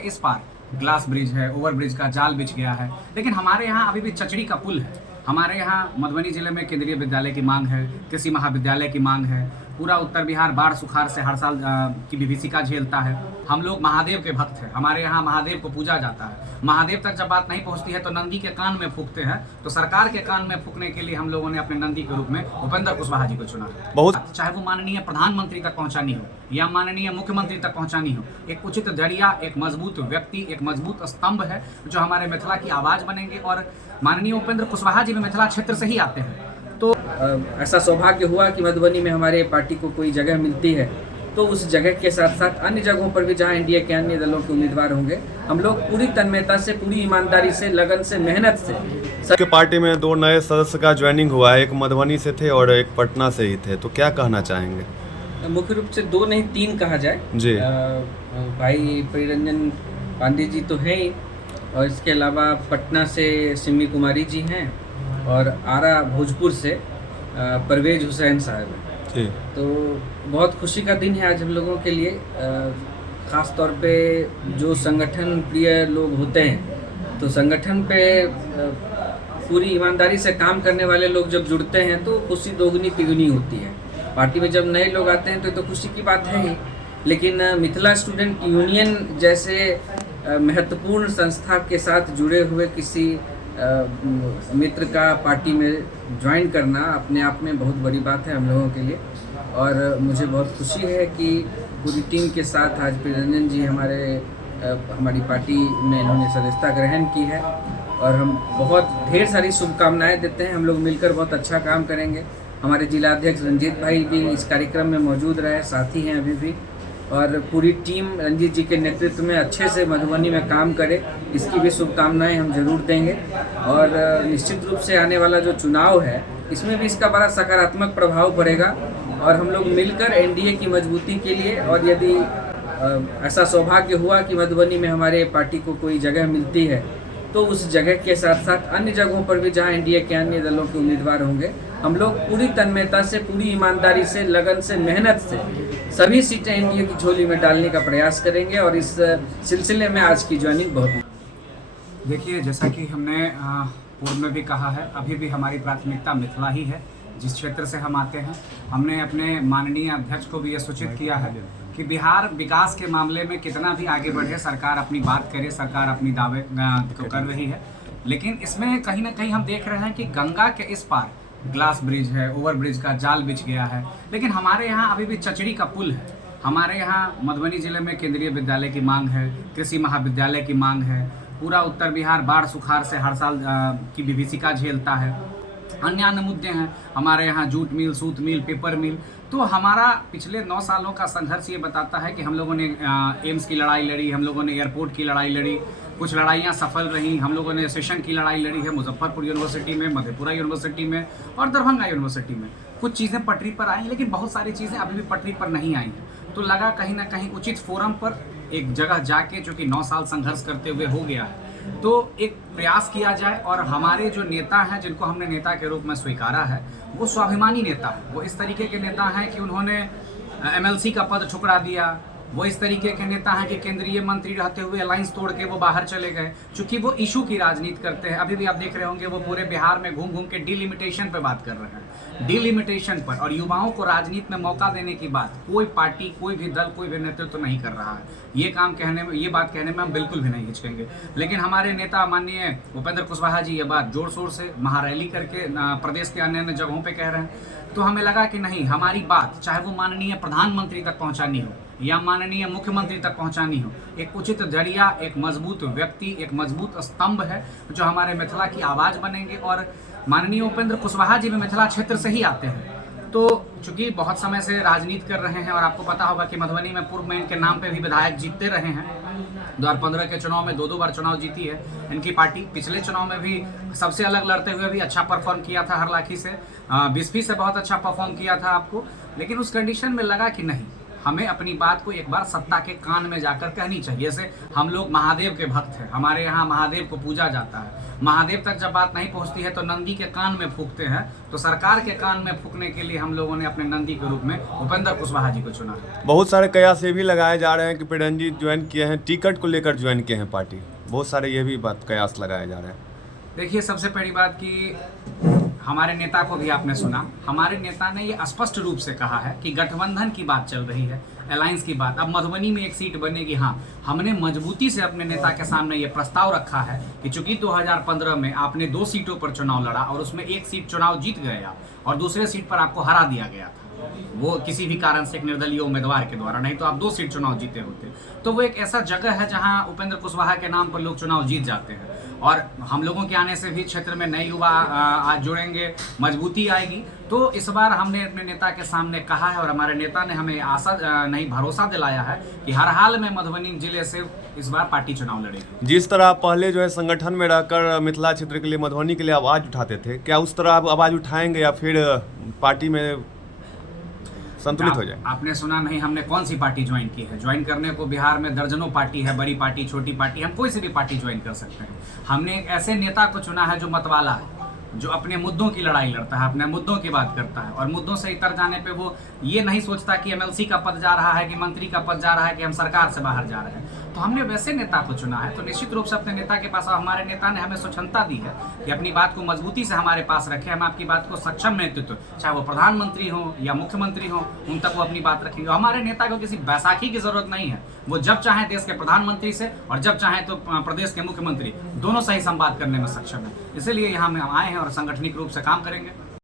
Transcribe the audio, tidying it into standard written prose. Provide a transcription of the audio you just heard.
इस पार glass bridge है, over bridge का जाल बिछ गया है, लेकिन हमारे यहाँ अभी भी चचड़ी का पुल है। हमारे यहाँ मधुबनी जिले में केंद्रीय विद्यालय की मांग है, कृषि महाविद्यालय की मांग है। पूरा उत्तर बिहार बाढ़ सुखाड़ से हर साल की विभीषिका झेलता है। हम लोग महादेव के भक्त हैं, हमारे यहाँ महादेव को पूजा जाता है। महादेव तक जब बात नहीं पहुँचती है तो नंदी के कान में फूंकते हैं। तो सरकार के कान में फूंकने के लिए हम लोगों ने अपने नंदी के रूप में उपेंद्र कुशवाहा जी को चुना। बहुत चाहे वो माननीय प्रधानमंत्री तक पहुंचानी हो या माननीय मुख्यमंत्री तक पहुंचानी हो, एक उचित जरिया, एक मजबूत व्यक्ति, एक मजबूत स्तंभ है जो हमारे मिथिला की आवाज बनेंगे। और माननीय उपेंद्र कुशवाहा जी भी मिथिला क्षेत्र से ही आते हैं। तो ऐसा सौभाग्य हुआ कि मधुबनी में हमारे पार्टी को कोई जगह मिलती है, तो उस जगह के साथ साथ अन्य जगहों पर भी जहां एनडीए के अन्य दलों के उम्मीदवार होंगे, हम लोग पूरी तन्मयता से, पूरी ईमानदारी से, लगन से, मेहनत से। के पार्टी में 2 नए सदस्य का ज्वाइनिंग हुआ है, एक मधुबनी से थे और एक पटना से ही थे, तो क्या कहना चाहेंगे? मुख्य रूप से 2 नहीं 3 कहा जाए जी। भाई परिरंजन पांडे जी तो हैं ही, और इसके अलावा पटना से सिमी कुमारी जी हैं और आरा भोजपुर से परवेज हुसैन साहब हैं। जी। तो बहुत खुशी का दिन है आज हम लोगों के लिए। ख़ास तौर पे जो संगठन प्रिय लोग होते हैं, तो संगठन पे पूरी ईमानदारी से काम करने वाले लोग जब जुड़ते हैं तो खुशी दोगुनी तिगुनी होती है। पार्टी में जब नए लोग आते हैं तो खुशी की बात है ही, लेकिन मिथिला स्टूडेंट यूनियन जैसे महत्वपूर्ण संस्था के साथ जुड़े हुए किसी मित्र का पार्टी में ज्वाइन करना अपने आप में बहुत बड़ी बात है हम लोगों के लिए। और मुझे बहुत खुशी है कि पूरी टीम के साथ आज परिरंजन जी हमारी पार्टी में इन्होंने सदस्यता ग्रहण की है, और हम बहुत ढेर सारी शुभकामनाएं देते हैं। हम लोग मिलकर बहुत अच्छा काम करेंगे। हमारे जिला अध्यक्ष रंजीत भाई भी इस कार्यक्रम में मौजूद रहे, साथी हैं अभी भी, और पूरी टीम रंजीत जी के नेतृत्व में अच्छे से मधुबनी में काम करे, इसकी भी शुभकामनाएं हम जरूर देंगे। और निश्चित रूप से आने वाला जो चुनाव है, इसमें भी इसका बड़ा सकारात्मक प्रभाव पड़ेगा, और हम लोग मिलकर एनडीए की मजबूती के लिए, और यदि ऐसा सौभाग्य हुआ कि मधुबनी में हमारे पार्टी को कोई जगह मिलती है, तो उस जगह के साथ साथ अन्य जगहों पर भी जहां एनडीए के अन्य दलों के उम्मीदवार होंगे, हम लोग पूरी तन्मयता से, पूरी ईमानदारी से, लगन से, मेहनत से सभी सीटें एनडीए की झोली में डालने का प्रयास करेंगे। और इस सिलसिले में आज की ज्वाइनिंग बहुत। देखिए, जैसा कि हमने पूर्व में भी कहा है, अभी भी हमारी प्राथमिकता मिथिला ही है। जिस क्षेत्र से हम आते हैं, हमने अपने माननीय अध्यक्ष को भी यह सूचित किया है कि बिहार विकास के मामले में कितना भी आगे बढ़े, सरकार अपनी बात करे, सरकार अपनी दावे तो कर रही है, लेकिन इसमें कहीं ना कहीं हम देख रहे हैं कि गंगा के इस पार ग्लास ब्रिज है, ओवर ब्रिज का जाल बिछ गया है, लेकिन हमारे यहाँ अभी भी चचड़ी का पुल है। हमारे यहाँ मधुबनी जिले में केंद्रीय विद्यालय की मांग है, कृषि महाविद्यालय की मांग है। पूरा उत्तर बिहार बाढ़ सुखाड़ से हर साल की विभीषिका झेलता है। अन्य मुद्दे हैं हमारे यहाँ, जूट मिल, सूत मिल, पेपर मिल। तो हमारा पिछले 9 सालों का संघर्ष ये बताता है कि हम लोगों ने एम्स की लड़ाई लड़ी, हम लोगों ने एयरपोर्ट की लड़ाई लड़ी, कुछ लड़ाइयाँ सफल रहीं। हम लोगों ने सेशन की लड़ाई लड़ी है मुजफ्फरपुर यूनिवर्सिटी में, मधेपुरा यूनिवर्सिटी में और दरभंगा यूनिवर्सिटी में। कुछ चीज़ें पटरी पर आई हैं, लेकिन बहुत सारी चीज़ें अभी भी पटरी पर नहीं आई हैं। तो लगा कहीं ना कहीं उचित फोरम पर एक जगह जाके, जो कि 9 साल संघर्ष करते हुए हो गया है, तो एक प्रयास किया जाए। और हमारे जो नेता हैं, जिनको हमने नेता के रूप में स्वीकारा है, वो स्वाभिमानी नेता है। वो इस तरीके के नेता हैं कि उन्होंने एमएलसी का पद ठुकरा दिया। वो इस तरीके के नेता हैं कि केंद्रीय मंत्री रहते हुए अलायंस तोड़ के वो बाहर चले गए, क्योंकि वो इशू की राजनीति करते हैं। अभी भी आप देख रहे होंगे, वो पूरे बिहार में घूम घूम के डिलिमिटेशन पे बात कर रहे हैं, डिलिमिटेशन पर। और युवाओं को राजनीति में मौका देने की बात कोई पार्टी, कोई भी दल, कोई भी नेतृत्व तो नहीं कर रहा है। ये बात कहने में हम बिल्कुल भी नहीं हिचकेंगे। लेकिन हमारे नेता माननीय उपेंद्र कुशवाहा जी ये बात जोर शोर से महारैली करके प्रदेश के अन्य जगहों पर कह रहे हैं। तो हमें लगा कि नहीं, हमारी बात चाहे वो माननीय प्रधानमंत्री तक पहुंचानी हो या माननीय मुख्यमंत्री तक पहुंचानी हो, एक उचित जरिया, एक मजबूत व्यक्ति, एक मजबूत स्तंभ है जो हमारे मिथिला की आवाज बनेंगे। और माननीय उपेंद्र कुशवाहा जी भी मिथिला क्षेत्र से ही आते हैं। तो चूंकि बहुत समय से राजनीति कर रहे हैं, और आपको पता होगा कि मधुबनी में पूर्व में इनके नाम पे भी विधायक जीतते रहे हैं। 2015 के चुनाव में 2 बार चुनाव जीती है इनकी पार्टी। पिछले चुनाव में भी सबसे अलग लड़ते हुए भी अच्छा परफॉर्म किया था, हरलाखी से, बिस्फी से बहुत अच्छा परफॉर्म किया था आपको। लेकिन उस कंडीशन में लगा कि नहीं, हमें अपनी बात को एक बार सत्ता के कान में जाकर कहनी चाहिए। जैसे हम लोग महादेव के भक्त हैं, हमारे यहाँ महादेव को पूजा जाता है। महादेव तक जब बात नहीं पहुंचती है तो नंदी के कान में फूंकते हैं। तो सरकार के कान में फूंकने के लिए हम लोगों ने अपने नंदी के रूप में उपेंद्र कुशवाहा जी को चुना है। बहुत सारे कयास ये भी लगाए जा रहे हैं कि प्रियंका जी ज्वाइन किए हैं, टिकट को लेकर ज्वाइन किए हैं पार्टी, बहुत सारे ये भी बात कयास लगाए जा रहे हैं। देखिए, सबसे पहली बात कि हमारे नेता को भी आपने सुना, हमारे नेता ने ये स्पष्ट रूप से कहा है कि गठबंधन की बात चल रही है, अलायंस की बात। अब मधुबनी में एक सीट बनेगी। हाँ, हमने मजबूती से अपने नेता के सामने ये प्रस्ताव रखा है कि चूंकि 2015 में आपने 2 सीटों पर चुनाव लड़ा और उसमें एक सीट चुनाव जीत गए आप और दूसरे सीट पर आपको हरा दिया गया था, वो किसी भी कारण से एक निर्दलीय उम्मीदवार के द्वारा, नहीं तो आप 2 सीट चुनाव जीते होते। तो वो एक ऐसा जगह है जहां उपेंद्र कुशवाहा के नाम पर लोग चुनाव जीत जाते हैं और हम लोगों के आने से भी क्षेत्र में नए युवा आज जुड़ेंगे, मजबूती आएगी। तो इस बार हमने अपने नेता के सामने कहा है और हमारे नेता ने हमें आशा नहीं भरोसा दिलाया है कि हर हाल में मधुबनी जिले से इस बार पार्टी चुनाव लड़ेगी। जिस तरह आप पहले जो है संगठन में रहकर मिथिला क्षेत्र के लिए, मधुबनी के लिए आवाज़ उठाते थे, क्या उस तरह आप आवाज़ उठाएंगे या फिर पार्टी में संतुलित हो जाए? आपने सुना नहीं हमने कौन सी पार्टी ज्वाइन की है? ज्वाइन करने को बिहार में दर्जनों पार्टी है, बड़ी पार्टी, छोटी पार्टी, हम कोई सी भी पार्टी ज्वाइन कर सकते हैं। हमने एक ऐसे नेता को चुना है जो मतवाला है, जो अपने मुद्दों की लड़ाई लड़ता है, अपने मुद्दों की बात करता है और मुद्दों से इतर जाने पे वो ये नहीं सोचता कि एमएलसी का पद जा रहा है कि मंत्री का पद जा रहा है कि हम सरकार से बाहर जा रहे हैं। तो हमने वैसे नेता को चुना है। तो निश्चित रूप से अपने नेता के पास, हमारे नेता ने हमें स्वच्छता दी है कि अपनी बात को मजबूती से हमारे पास रखें। हम आपकी बात को सक्षम नेतृत्व, चाहे वो प्रधानमंत्री हो या मुख्यमंत्री हो, उन तक वो अपनी बात रखेंगे। हमारे नेता को किसी बैसाखी की जरूरत नहीं है, वो जब चाहे देश के प्रधानमंत्री से और जब चाहे तो प्रदेश के मुख्यमंत्री, दोनों से ही संवाद करने में सक्षम है। इसीलिए यहाँ में हम आए हैं और संगठनिक रूप से काम करेंगे।